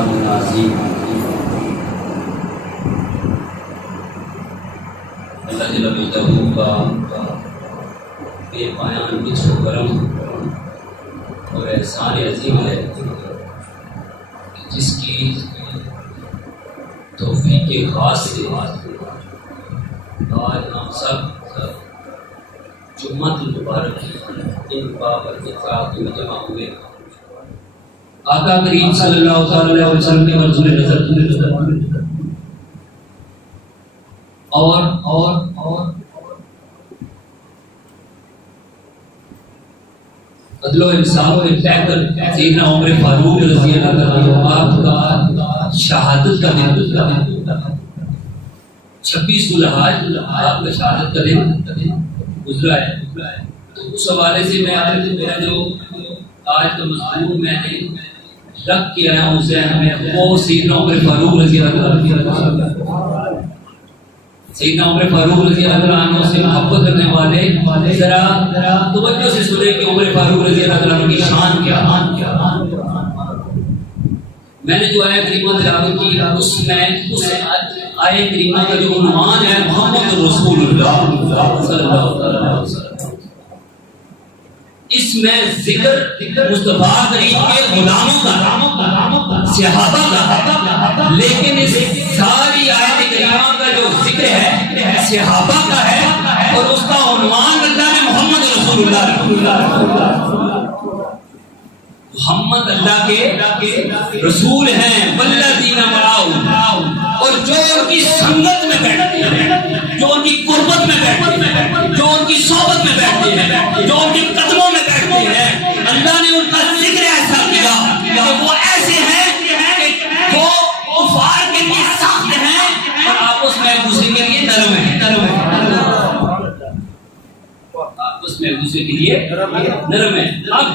کتاب عظیم. اللہ جل وعلا کا بے پایان لطف و کرم اور احسان عظیم ہے جس کی توفیق خاص سے آج ہم سب جمعہ المبارک ان بابرکات میں جمع ہوئے. آقا کریم صلی اللہ علیہ وسلم کے منظور نظر اور عدل و انصاف کو طے کر سیدنا عمر فاروق رضی اللہ عنہ آپ کا شہادت کا دن 26 ذوالحج آپ کا شہادت کا دن گزرا ہے. تو اس حوالے سے میں آج میرا جو آج کا مضمون میں نے رکھ کے آیا ہوں ذہن میں وہ سیدنا عمر فاروق رضی اللہ عنہ. سیدنا عمر فاروق رضی اللہ عنہ سے محبت کرنے والے ذرا توجہ سے سنیں کہ عمر فاروق رضی اللہ عنہ کی شان کیا. میں نے جو آیت کریمہ تلاوت کی اس میں اس آیت کریمہ کا جو عنوان ہے محمد رسول اللہ صلی اللہ علیہ وسلم. اس میں ذکر مصطفیٰ کریم کے غلاموں کا صحابہ کا، لیکن اس ساری آیت کریمہ کا جو ذکر ہے صحابہ کا ہے اور اس کا عنوان اللہ نے محمد رسول اللہ. محمد اللہ کے رسول ہیں والذین معہ، اور جو ان کی سنگت میں بیٹھتے ہیں، جو ان کی قربت میں بیٹھتے ہیں، جو ان کی صحبت میں بیٹھتے ہیں، جو ان کے قدموں میں بیٹھتے ہیں، اللہ نے ان کا ذکر ایسا کیا کہ وہ ایسے ہیں کہ وہ کفار کے لیے سخت ہیں اور آپس میں ایک دوسرے کے لیے نرم ہیں. آپس میں ایک دوسرے کے لیے نرم ہیں. اب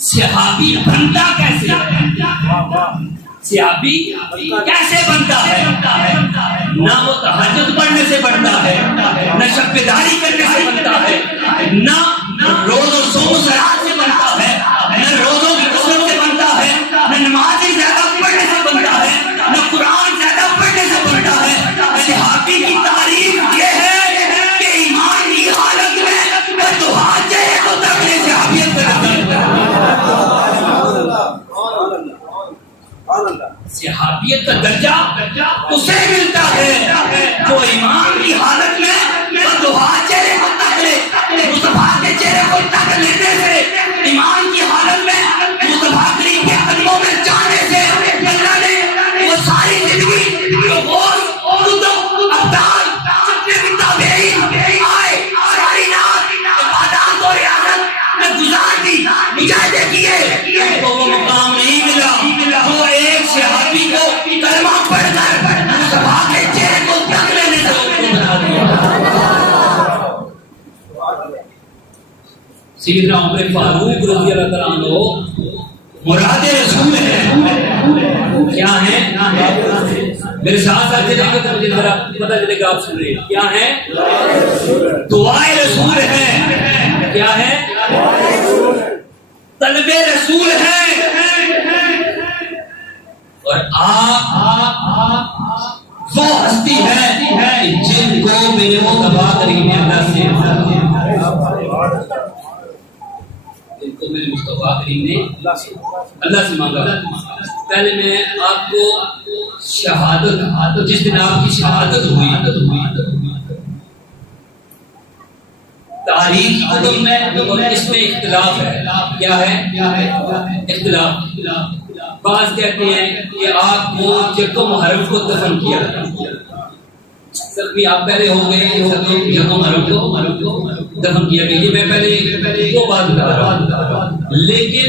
صحابی بنتا کیسے؟ صحابی کیسے بنتا ہے؟ نہ وہ تہجد پڑھنے سے بنتا ہے، نہ شب بیداری کرنے سے بنتا ہے، نہ روز و صوم و صلات سے بنتا ہے، نہ روزوں کی کثرت سے بنتا ہے، نہ نمازیں زیادہ پڑھنے سے بنتا ہے، نہ قرآن زیادہ پڑھنے سے بنتا ہے. صحابی کی تعریف یہ ہے کہ ایمان کی حالت میں تو حاجے کو تکنے صحابیت کا صحابیت کا درجہ اسے ملتا ہے جو ایمان کی حالت میں چہرے کو تک لے. مصطفیٰ کے چہرے کو تک لینے سے، ایمان کی حالت میں مصطفیٰ کریم کے قدموں میں جانے سے اللہ نے وہ ساری زندگی جو ابدال جتنے بھی تابعین آئے ساری رات عبادات اور ریاضت میں گزار دی، مجاہدے کیے، ان کو وہ مقام نہیں ملا جو ایک صحابی کو کلمہ پڑھ کر مصطفیٰ کے چہرے کو تک لینے سے اس کو بنا دیا. سیدنا عمر فاروق رضی اللہ عنہ مراد رسول ہیں. کیا ہیں؟ میرے ساتھ ساتھ چلیں گے تو مجھے ذرا پتہ چلے گا آپ سن رہے ہیں. کیا ہیں؟ دعائے رسول ہیں. کیا ہے؟ طلب رسول ہیں. اور آپ وہ ہستی ہے جن کو میرے مصطفیٰ کریم نے اللہ سے میرے مصطفیٰ کریم نے اللہ سے مانگا. پہلے میں آپ کو شہادت، جس دن آپ کی شہادت ہوئی، تاریخ کتب میں اس میں اختلاف ہے. کیا ہے اختلاف؟ بعض کہتے ہیں کہ آپ کو یکم محرم کو دفن کیا، زخمی آپ پہلے ہو گئے، یکم محرم کو دفن کیا گیا. یہ میں پہلے وہ بات بتا رہا ہوں. لیکن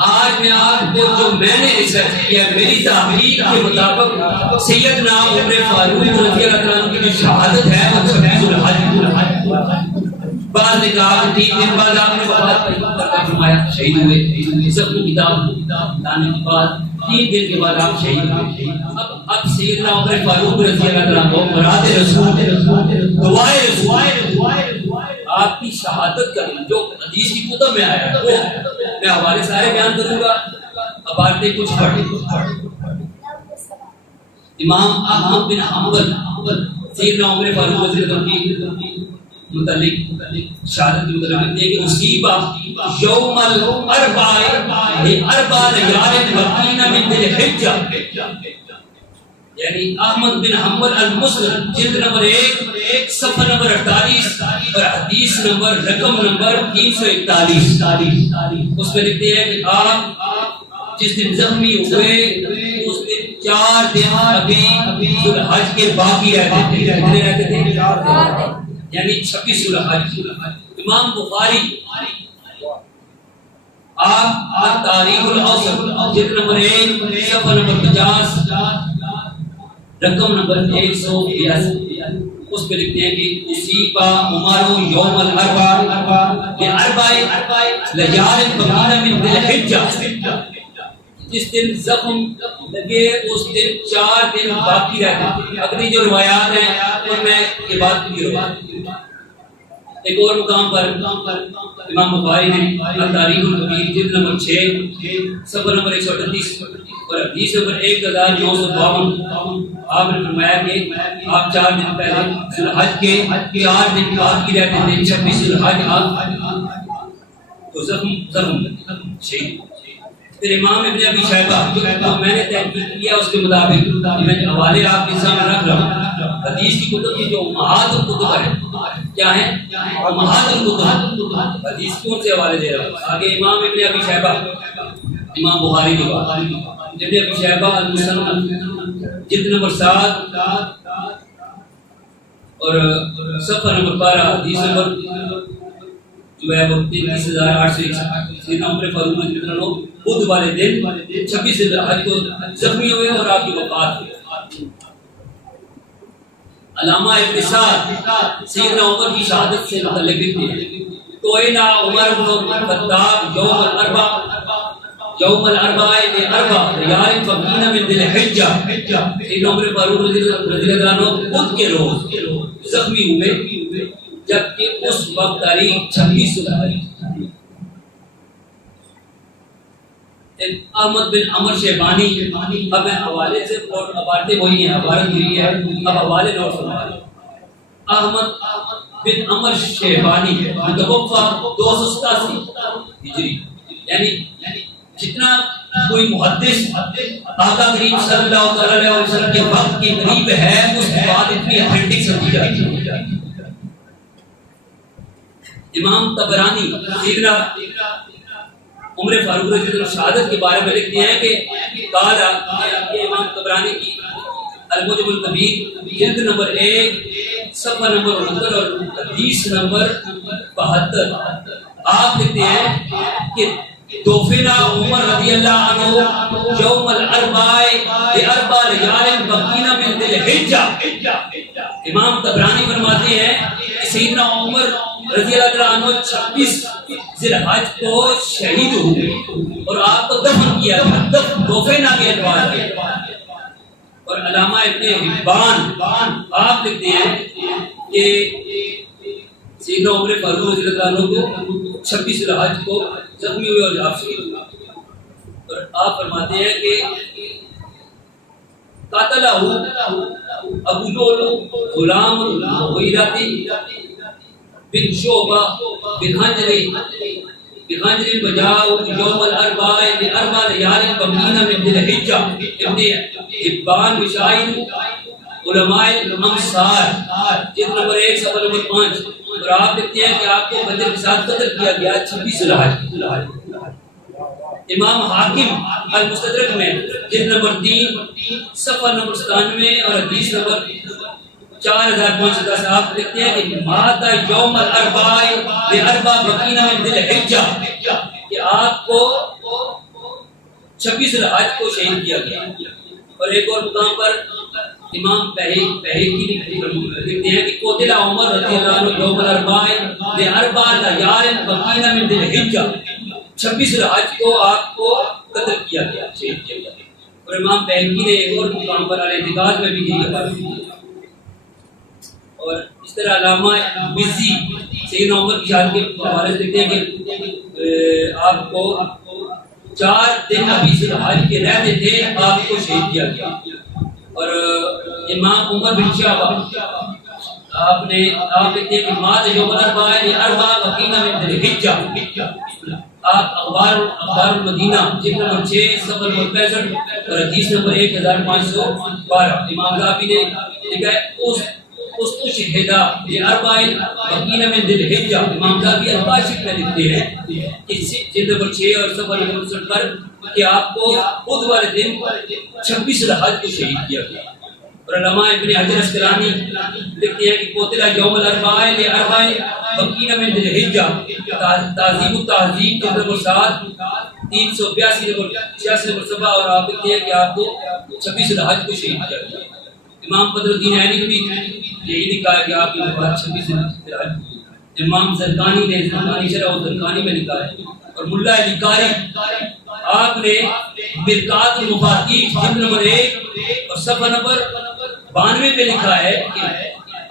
آج میں آپ کو جو میں نے ریسرچ کیا میری تحقیق کے مطابق سیدنا عمر فاروق رضی اللہ عنہ کی جو شہادت ہے وہ 26 ذوالحج. بعض نے کہا کہ 3 دن بعد آپ نے وفات فرمایا، شہید ہوئے. زخمی کتاب لانے کے بعد 3 دن کے بعد آپ شہید ہوئے. اب سیدنا عمر فاروق رضی اللہ عنہ مراد رسول، دعائے رسول، آپ کی شہادت کا جو حدیث کی کتب میں آیا ہے وہ میں حوالے سارے بیان کروں گا. عبارتیں کچھ پڑھیں. امام احمد بن حنبل سیدنا عمر فاروق رضی اللہ عنہ کی متعلق شہادت کی متعلق ہے کہ اصیبہ یوم الاربعاء لاربع لیال بقین من ذی الحجہ، یعنی احمد بن حنبل المسند جلد نمبر 1 صفحہ نمبر 48 اور حدیث نمبر رقم نمبر 341. اس میں لکھتے ہیں کہ آپ جس دن زخمی ہوئے اس دن 4 دن ابھی ذوالحج کے باقی رہتے تھے. کتنے رہتے تھے؟ 4 دن، یعنی 26 ذوالحج. امام بخاری آپ تاریخ الاوسط جلد نمبر 1 صفحہ نمبر 50 رقم نمبر 182 اس پہ لکھتے ہیں کہ اصیبہ عمر یوم الاربعاء لاربع لیال بقین من ذی الحجہ، جس دن زخم لگے اس دن 4 دن باقی رہتے تھے. اگلی جو روایات ہیں ان میں یہ بات کی روایت. ایک اور مقام پر امام بخاری نے تاریخ الکبیر جلد نمبر 6 صفحہ نمبر 138 اور حدیث نمبر 1952 آپ نے فرمایا کہ آپ 4 دن پہلے ذوالحج کے 4 دن باقی رہتے تھے، 26 ذوالحج تو زخم شہید. پھر امام ابن ابی شیبہ میں نے تحقیق کیا اس کے مطابق میں حوالے آپ کے سامنے رکھ رہا ہوں. حدیث کی کتب کی جو امہات الکتب ہے کیا ہے؟ امہات الکتب. حدیث کون سے حوالے دے رہا ہوں؟ آگے امام ابن ابی شیبہ امام بخاری کے بعد ابن ابی شیبہ المصنف جلد نمبر 7 اور صفحہ نمبر 12 حدیث نمبر جو ہے وہ 33,861. سیدنا عمر فاروق رضی اللہ عنہ بدھ والے دن 26 ذوالحج کو زخمی ہوئے اور آپ کی وفات ہوئی. علامہ اقتصاد سیدنا عمر کی شہادت سے متعلق لکھتے ہیں توئنا عمر بن الخطاب یوم الاربعاء لاربع لیال بقین من ذی الحجہ. سیدنا عمر فاروق رضی اللہ عنہ بدھ کے روز زخمی ہوئے جبکہ اس وقت تاریخ 26 ذوالحج. احمد بن عمر شیبانی اب میں حوالے سے عبارتیں وہی ہیں، عبارت یہی ہے، اب حوالے نوٹ فرمائیں. احمد بن عمر شیبانی متوفی 287 ہجری، یعنی جتنا کوئی محدث آقا کریم صلی اللہ علیہ وسلم کے وقت کے قریب ہے اس بات اتنی اتھینٹک سمجھی جاتی ہے. امام طبرانی سیدنا عمر فاروق رضی اللہ عنہ شہادت کے بارے میں لکھتے ہیں کہ قال یہ امام طبرانی کی المعجم الکبیر جلد نمبر 1 صفحہ نمبر 69 اور حدیث نمبر 72 آپ لکھتے ہیں کہ توفینا عمر رضی اللہ عنہ یوم الاربعاء لاربع لیال بقین من ذی الحجہ. امام طبرانی فرماتے ہیں کہ سیدنا عمر رضی اللہ عنہ 26 ذوالحج کو شہید ہوئے اور آپ کو دفن کیا گیا. توفینا کے الفاظ ہیں. اور علامہ ابن حبان آپ لکھتے ہیں کہ سیدنا عمر فاروق رضی اللہ عنہ کو 26 ذوالحج کو زخمی ہوئے اور آپ شہید ہوئے. اور آپ فرماتے ہیں کہ قاتلہ ابو لؤلؤ غلام المغیرۃ بن شعبہ بخنجر بجاء یوم الاربعاء لاربع لیال بقین من ذی الحجہ. ابن حبان مشاہد علماء الامصار جلد نمبر 1 صفحہ نمبر 5 اور آپ لکھتے ہیں کہ آپ کو بدر کے ساتھ قتل کیا گیا 26 ذوالحج. امام حاکم المستدرک میں جلد نمبر 3 صفحہ نمبر 97 اور حدیث نمبر 4510 آپ لکھتے ہیں کہ مات یوم الاربعاء لاربع بقین من ذی الحجہ کہ آپ کو 26 ذوالحج کو شہید کیا گیا. اور ایک اور مقام پر امام بہقی لکھتے ہیں کہ قتل عمر رضی اللہ عنہ یوم الاربعاء لاربع لیال بقین من ذی الحجہ 26 ذوالحج کو آپ کو قتل کیا گیا، شہید کیا گیا. اور امام بہقی نے ایک اور مقام پر الاعتقاد میں بھی یہی بات کی. اور اس طرح علامہ مزی سیدنا عمر کی شہادت کے حوالے سے لکھتے ہیں کہ آپ کو 4 دن ابھی ذوالحج کے رہتے تھے آپ کو شہید کیا گیا. اور امام عمر بن شہاب آپ کہتے ہیں کہ مات یوم الاربعاء وقینا من ذی الحجہ. آپ اخبار المدینہ جلد نمبر 6 صفحہ نمبر 65 اور حدیث نمبر 1512 امام ذہبی نے لکھا ہے اس کو شہدا یہ اربعین وقینا من ذی الحجہ. امام ذہبی الباشر میں لکھتے ہیں کہ جلد نمبر 6 اور صفحہ نمبر 59 پر کہ آپ کو خود والے دن 26 ذوالحج کو شہید کیا گیا. اور علماء ابن حجر اسقلانی لکھتے ہیں کہ قتل یوم الاربعاء لاربعین وقینا من ذی الحجہ. تہذیب التہذیب جلد نمبر 7 382 نمبر 86 نمبر صفحہ. اور آپ لکھتے ہیں کہ آپ کو 26 ذوالحج کو شہید کیا گیا. امام بدر الدین عینی نے بھی یہی لکھا ہے کہ آپ کی وفات 26 ذوالحج کو. امام زرقانی نے زرقانی شرح زرقانی میں لکھا ہے. اور ملا علی قاری آپ نے مرقات المفاتیح جلد نمبر 1 اور صفحہ نمبر 92 میں لکھا ہے کہ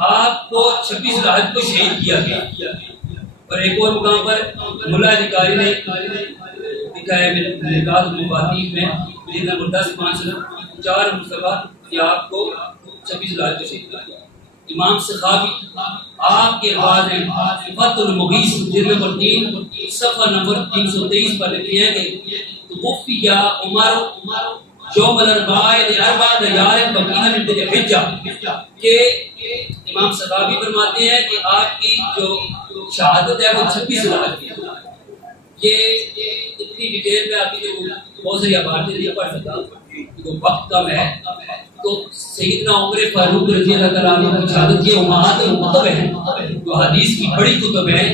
آپ کو 26 ذوالحج کو شہید کیا گیا. اور ایک اور مقام پر ملا علی قاری نے لکھا ہے مرقات المفاتیح میں جلد نمبر 10 504 صفحہ کہ آپ کو 26 ذوالحج کو شہید کیا گیا. امام سخاوی آپ کے الفاظ ہیں فتح المغیث جلد نمبر 3 صفحہ نمبر 323 پر لکھتے ہیں کہ توفی عمر یوم الاربعاء لاربع لیال وقینا من ذی الحجہ. کہ امام سخاوی فرماتے ہیں کہ آپ کی جو شہادت ہے وہ 26 ذوالحج کی. یہ اتنی ڈیٹیل میں آپ کی بہت ساری عبارتیں نہیں پڑھ سکتا تو وقت کم ہے. تو سیدنا عمر فاروق رضی اللہ تعالیٰ عنہ کی شہادت یہ امہات الکتب ہیں جو حدیث کی بڑی کتب ہیں.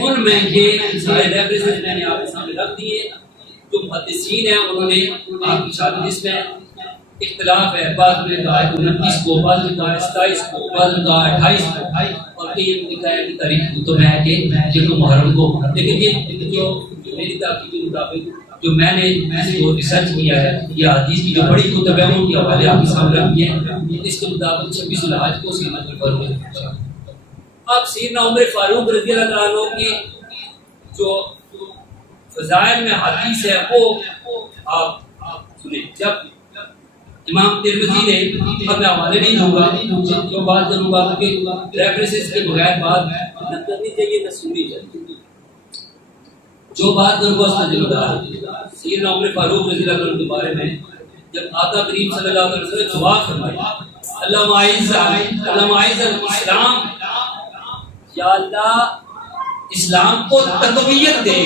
ان میں یہ سارے ریفرنسز میں نے آپ کے سامنے رکھ دیے. جو محدثین ہیں انہوں نے آپ کی شہادت اس میں اختلاف ہے. بعض نے کہا 29 کو, بعض نے کہا 27 کو, بعض نے کہا 28 کو, اور کئی نے کہا کہ تاریخ کتب ہے کہ جنگ محرم کو. لیکن یہ جو میری تحقیق کے مطابق جو میں نے ریسرچ کیا ہے یا حدیث کی جو بڑی کتب ہے ان کے حوالے آپ کے سامنے رکھ دیے ہیں. اس کے مطابق 26 ذوالحج کو سیدنا عمر فاروق نے. اب سیدنا عمر فاروق رضی اللہ تعالیٰ عنہ کی جو فضائل میں حدیث ہے وہ آپ سنیں. جب امام ترمذی نے, اب میں حوالے نہیں دوں گا, جو بات کروں گا کہ ریفرنسز کے بغیر بات نہ کرنی چاہیے نہ سننی چاہیے. جو بات کروں گا اس کا ذمہ دار سیدنا عمر فاروق رضی اللہ عنہ کے بارے میں جب آقا کریم صلی اللہ علیہ وسلم نے دعا فرمائی اللہم اعز الاسلام, یا اللہ اسلام کو تقویت دے,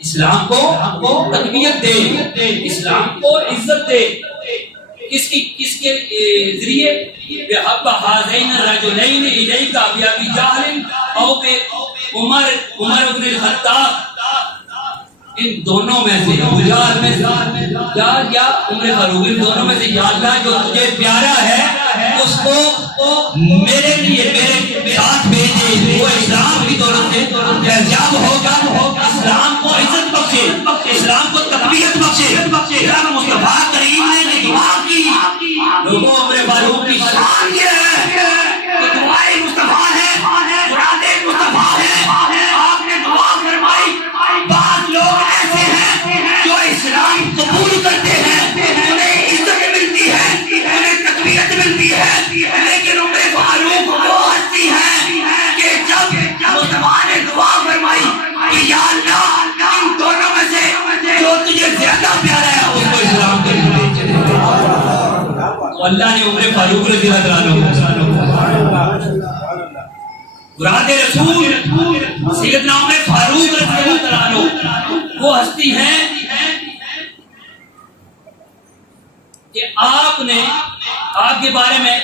اسلام کو تقویت دے, اسلام کو عزت دے. کس کے ذریعے بحب ہذین الرجلین الیک بابی جہل او عمر بن الخطاب, ان دونوں میں سے بجال میں یا عمر فاروق, ان دونوں میں سے یا اللہ جو تجھے پیارا ہے اس کو میرے لیے میرے ساتھ بھیجے. وہ اسلام کی دولت سے فیضیاب ہوگا, اسلام کو عزت بخشے, اسلام کو تقویت بخشے. جناب مصطفیٰ کریم نے یہ دعا کی. لوگوں عمر فاروق کی شان یہ ہے کہ دعائے مصطفیٰ ہے, مرادے مصطفیٰ ہے. آپ نے دعا فرمائی. بعض لوگ ایسے ہیں جو اسلام قبول کرتے ہیں, انہیں عزت ملتی ہے, انہیں تقویت ملتی ہے, لیکن عمر فاروق وہ ہستی ہے کہ جب مصطفیٰ نے دعا فرمائی کہ یا اللہ ان دونوں میں سے جو تجھے زیادہ پیارا ہے اس کو اسلام کے لیے چلے, تو اللہ نے عمر فاروق رضی اللہ عنہ مراد رسول سیدنا عمر فاروق رضی اللہ عنہ وہ ہستی ہیں کہ آپ نے آپ کے بارے میں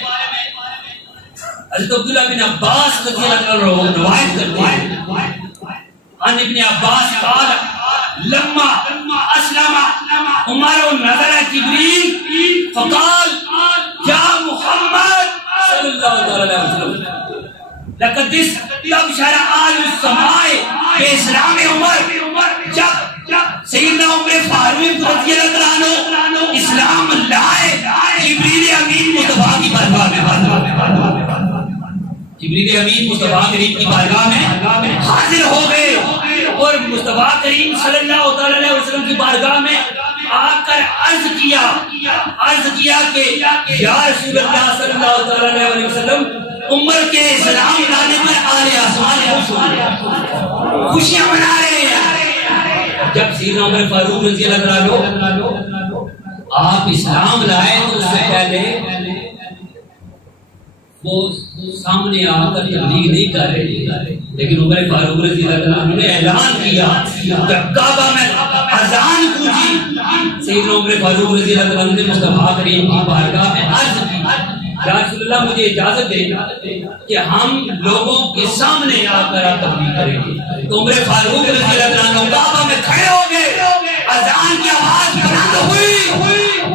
حضرت عبداللہ بن عباس رضی اللہ عنہ روایت کرتے ہیں. عن ابن عباس قال لما اسلم عمر نظر جبریل فقال یا محمد صلی اللہ علیہ وسلم لقد استبشر آل السماء باسلام عمر. جب سیدنا عمر فاروق رضی اللہ عنہ اسلام لائے جبریل امین مصطفیٰ کی بارگاہ میں, جبریل امین مصطفیٰ کریم کی بارگاہ میں حاضر ہو گئے. اوپر مصطفیٰ کریم صلی اللہ تعالی علیہ وسلم کی بارگاہ میں آ کر عرض کیا کہ یا رسول اللہ صلی اللہ تعالی علیہ وسلم، عمر کے سلام لانے پر اعلی آسمان خوشیاں منا رہے ہیں۔ جب سیدنا عمر فاروق رضی اللہ عنہ آپ اسلام لائے تو اس سے پہلے وہ سامنے آ کر تبلیغ نہیں کر رہے، لیکن عمر فاروق رضی اللہ عنہ نے اعلان کیا۔ جب کعبہ میں اذان گونجی، سیدنا عمر فاروق رضی اللہ عنہ نے مصطفیٰ کریم کی بارگاہ میں عرض کی، یا رسول اللہ مجھے اجازت دے کہ ہم لوگوں کے سامنے آ کر تبلیغ کریں گے۔ تو عمر فاروق رضی اللہ عنہ کعبہ میں کھڑے ہو گئے، اذان کی آواز بلند ہوئی،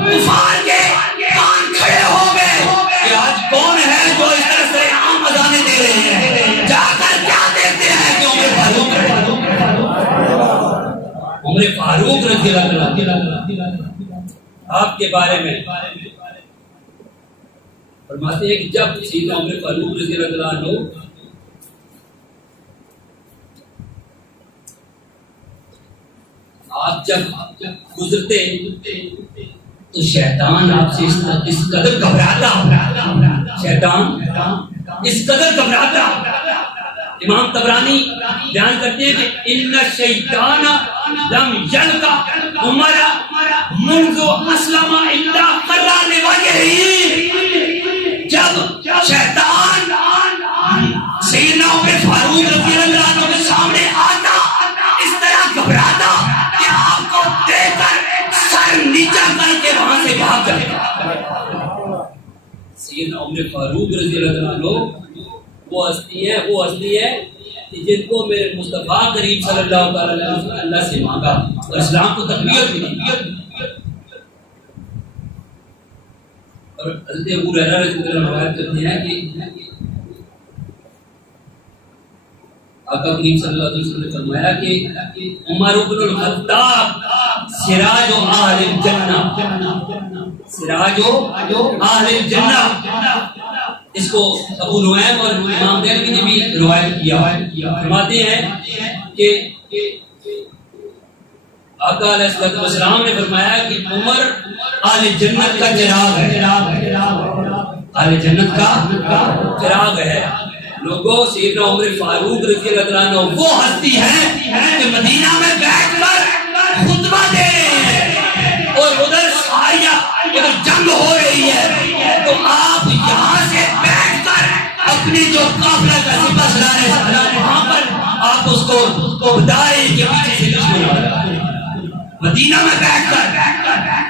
کفار کے کان کھڑے ہو گئے کہ آج کون ہے جو اس طرح سے عام اذانیں دے رہے ہیں۔ جا کر کیا دیکھتے ہیں کہ عمر فاروق رضی اللہ عنہ آپ کے بارے میں فرماتے ہیں کہ جب سیدنا عمر فاروق رضی اللہ عنہ آپ جب گزرتے تو شیطان آپ سے اس قدر گھبراتا، شیطان اس قدر گھبراتا۔ امام طبرانی بیان کرتے ہیں کہ ان الشیطان لم یلقا عمر منذ اسلم الا قرا لوجهه۔ جب شیطان سیدنا عمر فاروق رضی اللہ عنہ کے سامنے آتا، اس طرح گھبراتا کہ آپ کو دیکھ کر سر نیچا کر کے وہاں سے بھاگ جاتا۔ سیدنا عمر فاروق رضی اللہ عنہ وہ ہستی ہے کہ جن کو میرے مصطفیٰ کریم صلی اللہ علیہ وسلم اللہ سے مانگا اور اسلام کو تقویت ملی۔ اور حضرت ابو ہریرہ رضی اللہ عنہ روایت کرتے ہیں کہ آقا کریم صلی اللہ علیہ وسلم نے فرمایا کہ عمر بن الخطاب سراج اہل الجنہ، سراج اہل الجنہ۔ اس کو ابو نعیم اور امام دہلوی نے بھی روایت کیا، فرماتے ہیں کہ آقا علیہ الصلوۃ والسلام نے فرمایا کہ عمر اہل جنت کا چراغ ہے، اہل جنت کا چراغ ہے۔ لوگوں، سیدنا عمر فاروق رضی اللہ عنہ وہ ہستی ہے کہ مدینہ میں بیٹھ کر خطبہ دے رہے ہیں اور ادھر ساریہ ادھر جنگ ہو رہی ہے، تو آپ یہاں سے بیٹھ کر اپنی جو قافلہ کا سپہ سالار ہے وہاں پر آپ اس کو بدائے کے پیچھے سے دشمن آ رہا ہے۔ مدینہ میں بیٹھ کر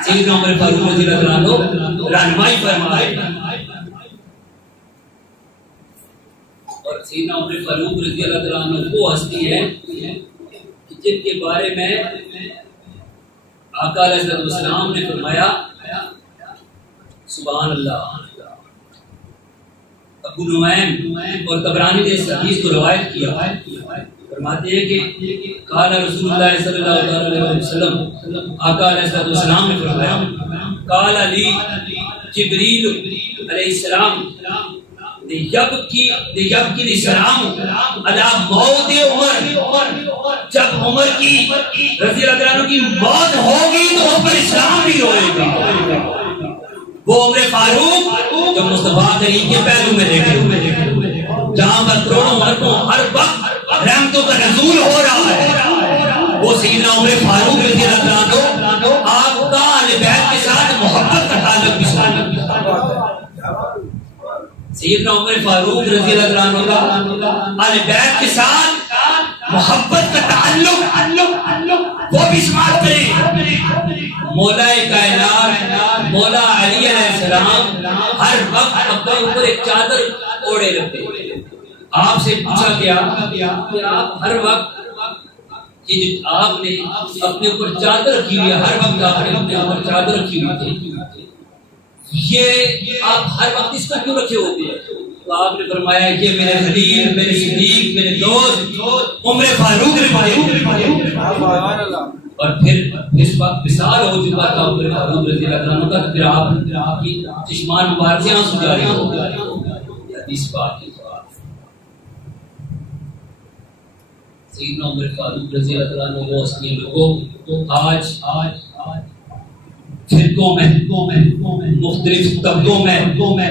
سیدنا عمر فاروق رضی اللہ عنہ رہنمائی فرمائے۔ اور سیدنا عمر فاروق رضی اللہ عنہ وہ ہستی ہے جن کے بارے میں آقا علیہ السلام نے فرمایا سبحان اللہ۔ ابو نعیم اور طبرانی نے اس حدیث کو روایت کیا، فرماتے ہیں کہ قال رسول اللہ صلی اللہ علیہ وسلم، آقا علیہ السلام نے فرمایا قال علی جبریل علیہ السلام یبکی السلام علی موت عمر، جب عمر کی رضی اللہ عنہ کی موت ہوگی تو اس پر اسلام بھی روئے گا۔ وہ عمر فاروق جو مصطفیٰ کریم کے پہلو میں دیکھے، جہاں پر کروڑوں مرکوں ہر وقت رحمتوں کا نزول ہو رہا ہے، وہ سیدنا عمر فاروق رضی اللہ عنہ آپ کا اہل بیت کے ساتھ محبت کا تعلق بھی سیدنا عمر فاروق رضی اللہ عنہ کا اہل بیت کے ساتھ محبت کا تعلق وہ بھی سماعت کریں۔ مولا کائنات مولا علی علیہ السلام ہر وقت اپنے اوپر ایک چادر اوڑے رکھتے۔ آپ سے پوچھا گیا کہ آپ ہر وقت آپ نے اپنے اوپر چادر رکھی ہوئی ہے، ہر وقت آپ نے اپنے اوپر چادر رکھی ہوئی تھی، یہ آپ ہر وقت اس کو کیوں رکھے ہوتے ہیں؟ تو آپ نے فرمایا کہ میرے خلیل، میرے صدیق، میرے دوست عمر فاروق نے پائے۔ اور پھر اس وقت مثال ہو چکا تھا عمر فاروق رضی اللہ عنہ کا، پھر آپ کی چشمان مبارک سے آنسو جاری ہو گئے۔ حدیث پاک کی سیدنا عمر فاروق رضی اللہ عنہ وہ اس لوگوں آج فرقوں میں مختلف طبقوں میں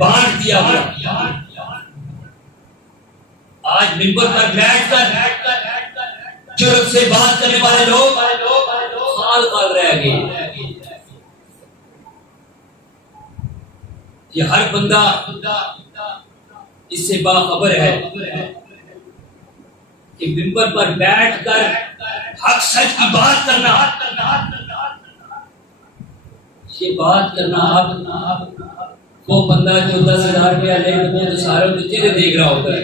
بانٹ دیا گیا. آج منبر پر بیٹھ کر جرأت سے بات کرنے والے لوگ خال رہ گئے. یہ ہر بندہ اس سے باخبر ہے کہ منبر پر بیٹھ کر حق سچ کی بات کرنا، یہ بات کرنا وہ بندہ جو 10,000 روپیہ لے وہ تو ساروں کو چہرے دیکھ رہا ہوتا ہے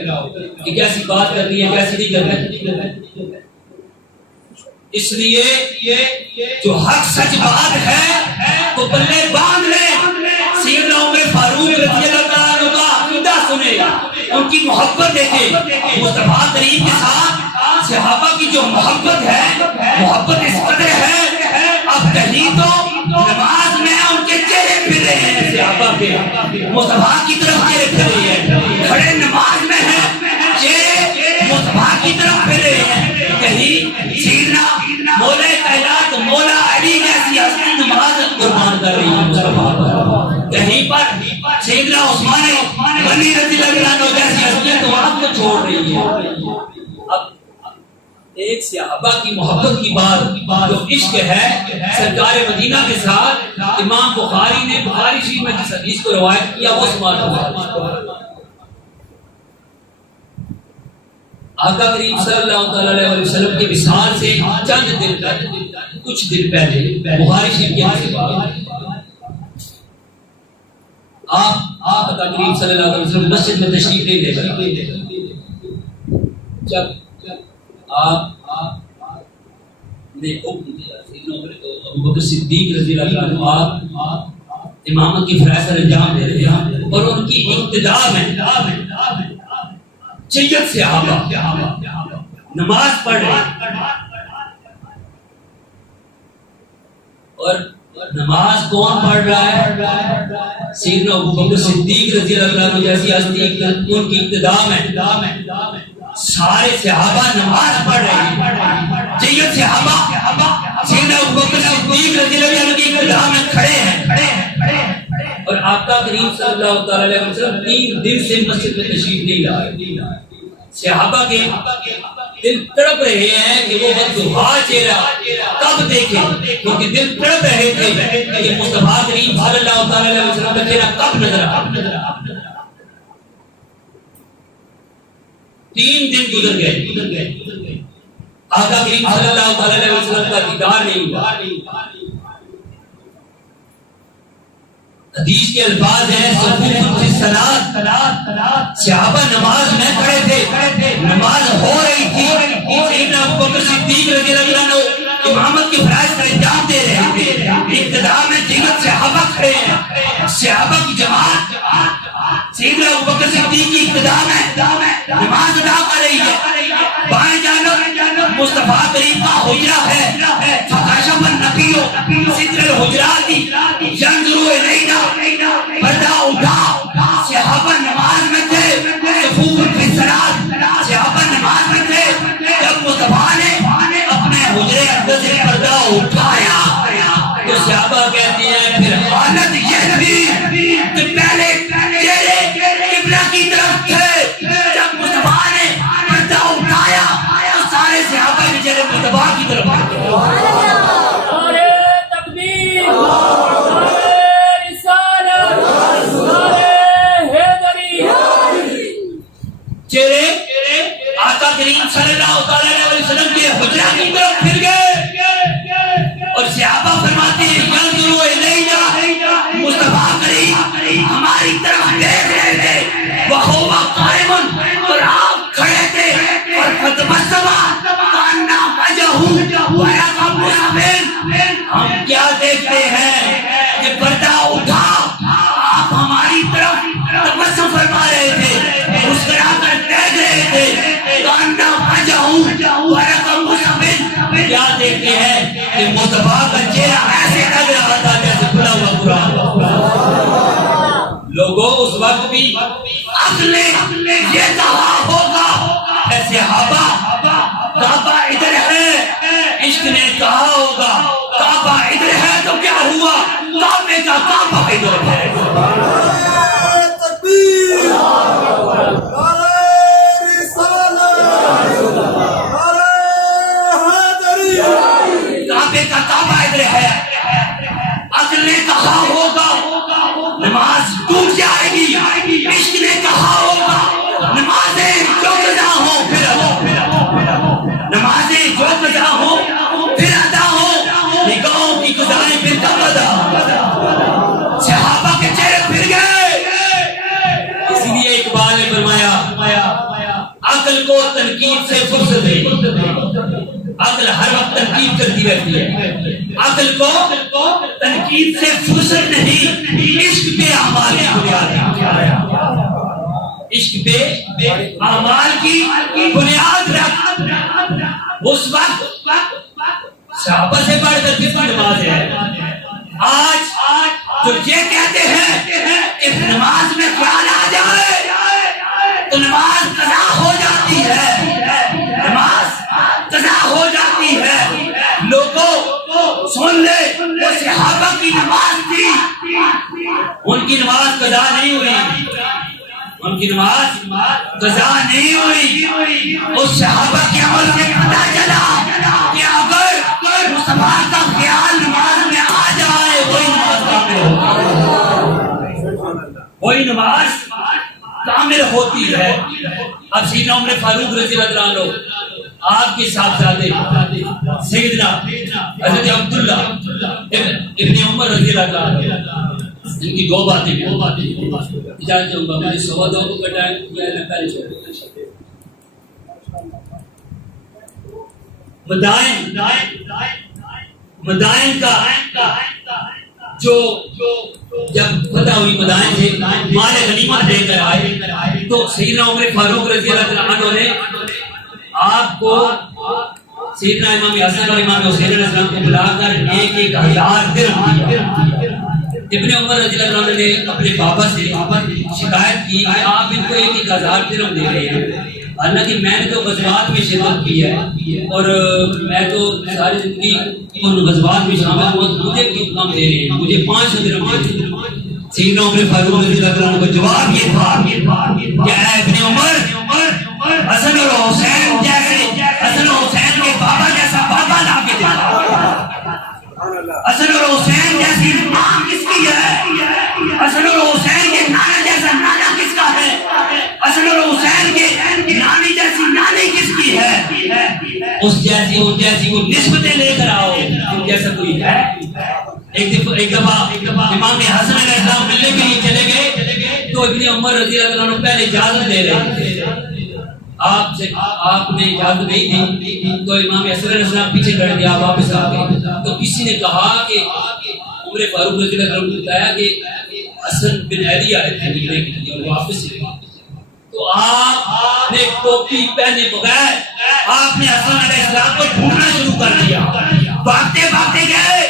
کہ کیسی بات کرنی ہے کیسی نہیں کرنا ہے. اس لیے جو حق سچ بات ہے وہ بلے باندھ لے. سیدنا عمر فاروق رضی اللہ عنہ کا عقیدہ سنے، ان کی محبت دیکھے. مصطفیٰ کریم کے ساتھ صحابہ کی جو محبت ہے، محبت اس قدر ہے اب کہیں تو نماز میں ان کے چہرے پھر رہے ہیں، صحابہ کے مصطفیٰ کی طرف چہرے پھر رہے ہیں، کھڑے نماز میں ہیں چہرے مصطفیٰ کی طرف پھر رہے ہیں. کہیں سیدنا مولا کائنات مولا علی جیسی ہستی نماز قربان کر رہی ہے مصطفیٰ پر، کہیں پر سیدنا عثمان غنی رضی اللہ عنہ جیسی ہستیاں تو آپ کو چھوڑ رہی ہے. اب ایک صحابہ کی محبت کی بات جو عشق ہے سرکار مدینہ کے ساتھ، امام بخاری نے بخاری شریف میں جس حدیث کو روایت کیا وہ سماعت ہوا. آقا کریم صلی اللہ علیہ وسلم کے وصال سے چند دن کچھ دن پہلے بخاری شریف کے حدیث آپ آقا کریم صلی اللہ علیہ وسلم مسجد میں تشریف لے گئے. جب آپ نے حکم دیا سیدنا عمر کو ابو بکر صدیق رضی اللہ عنہ آپ امامت کی فرائض انجام دے رہے ہیں اور ان کی اقتداء میں چیت صحابہ نماز پڑھ رہے اور نماز کون پڑھ رہا ہے؟ سیدنا ابو بکر صدیق رضی اللہ عنہ جیسی ہستی ان کی اقتداء میں سارے صحابہ نماز پڑھ رہے ہیں. چیت صحابہ سیدنا ابو بکر صدیق رضی اللہ عنہ کی اقتداء میں کھڑے ہیں اور آقا کریم صلی اللہ علیہ وسلم 3 دن سے مسجد میں تشریف نہیں لائے. صحابہ کے دل تڑپ رہے ہیں کہ وہ بددعا چہرہ کب دیکھیں، کیونکہ دل تڑپ رہے تھے کہ مصطفیٰ کریم صلی اللہ علیہ وسلم کا چہرہ کب نظر آئے. 3 دن گزر گئے، آقا کریم صلی اللہ علیہ وسلم کا دیدار نہیں ہوا. حدیث کے الفاظ ہیں صفوف فی الصلاۃ، صحابہ نماز میں کھڑے تھے، نماز ہو رہی تھی، سیدنا ابو بکر صدیق رضی اللہ عنہ امامت کی فرائض کا انجام دے رہے تھے. ابتدا میں جنت صحابہ کھڑے ہیں، صحابہ کی جماعت سیدنا ابو بکر صدیق کی ابتدا میں نماز ادا کر رہی ہے. بائیں جانب مصطفیٰ کریم کا حجرہ ہے، فکشف النبی ستر الحجرات ینظر الینا، پردہ اٹھا. صحابہ نماز میں تھے، صفوف فی الصلاۃ، صحابہ نماز میں تھے. جب مصطفیٰ نے اپنے حجرے اندر سے پردہ اٹھایا تو صحابہ کہتے ہیں پھر حالت یہ تھی کہ پہلے چہرے قبلہ کی طرف تھے، جب مصطفیٰ نے پردہ اٹھایا تو سارے صحابہ کے چہرے مصطفیٰ کی طرف تھے. چہرے آقا کریم صلی اللہ علیہ وسلم کے حجرہ کی طرف پھر گئے اور صحابہ فرماتے ہیں ینظروا الینا، مصطفیٰ کریم ہماری طرف دیکھ رہے تھے، وہو قائم اور آپ کھڑے تھے اور فتبسم کأن وجهه ورقم مسبل. ہم کیا دیکھتے ہیں کہ پردہ اٹھا آپ ہماری طرف تبسم فرما رہے تھے، مسکرا کر دیکھ رہے تھے. کیا دیکھتے ہیں کہ مصطفیٰ کا چہرہ ایسے لگ رہا تھا جیسے کھلا ہوا قرآن. لوگوں اس وقت بھی عقل نے یہ کہا ہوگا اے صحابہ کعبہ ادھر ہے، عشق نے کہا ہوگا کعبہ ادھر ہے تو کیا ہوا، کعبے کا کعبہ ادھر ہے۔ تکبیر، نعرہ رسالت، نعرہ حیدری۔ کعبے کا کعبہ ادھر ہے، عقل نے کہا ہوگا نماز ٹوٹ جائے گی، عشق نے کہا ہوگا نمازیں جو قضا ہو پھر نمازیں جو قضا ہو پھر ادا ہو، نگاہوں کی گزاریں پھر کب ادا، صحابہ کے چہرے پھر گئے۔ اسی لیے اقبال نے فرمایا عقل کو تنقید سے فرصت ہے، عقل ہر وقت تنقید کرتی رہتی ہے، عقل کو تنقید سے فرصت نہیں، عشق پہ اعمال کی بنیاد ہے، عشق پہ اعمال کی بنیاد رکھ۔ اس وقت صحابہ سے بڑھ کر کس کی نماز ہے؟ آج جو یہ کہتے ہیں کہ نماز میں خیال آ جائے تو نماز قضا ہو جاتی ہے، نماز قضا ہو جاتی ہے، لوگوں سن لے وہ صحابہ کی نماز تھی، ان کی نماز قضا نہیں ہوئی، ان کی نماز قضا نہیں ہوئی۔ اس صحابہ کے عمل سے پتہ چلا کہ اگر مصطفیٰ کا خیال نماز میں آ جائے وہی نماز کامل ہوتی ہے، وہی نماز کامل ہوتی ہے۔ اب سیدنا عمر فاروق رضی اللہ عنہ آپ کے صاحبزادے سیدنا حضرت عبداللہ ابن عمر رضی اللہ عنہ، ان کی دو باتیں اجازت چاہوں گا، مجھے سوا دو کو کٹائیں یا میں پہلے چھوڑوں مدائن کا جو جب فتح ہوئی مدائن سے مال غنیمت لے کر آئے تو سیدنا عمر فاروق رضی اللہ عنہ نے آپ کو سیدنا امام حسن اور امام حسین علیہ السلام کو بلا کر 1,000 درہم دیا۔ ابن عمر رضی اللہ عنہ نے اپنے بابا سے شکایت کی کہ آپ ان کو 1,000 درہم دے رہے ہیں، حالانکہ میں نے تو غزوات میں شرکت کی ہے اور میں تو ساری زندگی ان غزوات میں شامل ہوں، مجھے کیوں کم دے رہے ہیں، مجھے 500 درہم دے رہے ہیں۔ سیدنا عمر فاروق رضی اللہ عنہ کو جواب یہ تھا کہ اے ابن عمر، حسن اور حسین جیسے حسن اور حسین کے بابا جیسا بابا لا کے دیتا، حسن اور حسین جیسی ماں کس کی ہے، حسن اور حسین کے نانا جیسا نانا کس کا ہے، حسن اور حسین کے نانی جیسی نانی کس کی ہے، اس جیسی ان جیسی کو نسبتیں لے کر آؤ، ان جیسا کوئی ہے۔ ایک دفعہ امام حسن علیہ السلام ملنے کے لیے چلے گئے تو ابن عمر رضی اللہ عنہ پہلے اجازت لے رہے تھے، آپ نے اجازت نہیں دی تو امام حسن علیہ السلام پیچھے کر دیا، واپس آ گئے تو کسی نے کہا کہ عمر فاروق رضی اللہ عنہ نے بتایا کہ حسن بن علی آئے تھے ملنے کے لیے اور واپس آ گئے، تو آپ نے ٹوپی پہنے بغیر آپ نے حسن علیہ السلام کو ڈھونڈنا شروع کر دیا، بھاگتے بھاگتے گئے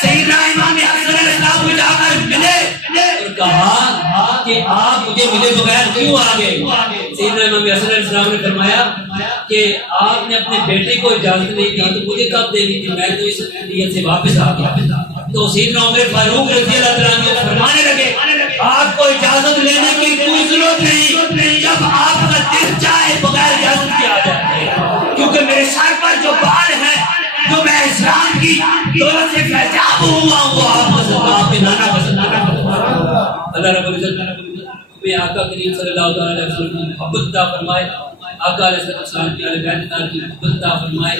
سیدنا امام حسن علیہ السلام کو جا کر ملے اور کہا کہ آپ مجھے بغیر کیوں آ گئے؟ سیدنا امام حسن علیہ السلام نے فرمایا کہ آپ نے اپنے بیٹے کو اجازت نہیں دی تو مجھے کب دینی تھی، میں تو اس نیت سے واپس آ گیا۔ تو سیدنا عمر فاروق رضی اللہ عنہ فرمانے لگے آپ کو اجازت لینے کی کوئی ضرورت نہیں، جب آپ کا دل چاہے بغیر اجازت کے آ جاتے ہیں، کیونکہ میرے سر پر جو بال ہیں جو میں اسلام کی دولت سے فیضیاب ہوا ہوں وہ آپ کے نانا پسند اللہ رب العزت ہمیں آقا کریم صلی اللہ علیہ وسلم کی محبت عطا فرمائے، آقا علیہ السلام کی اہل بیت کی محبت عطا فرمائے۔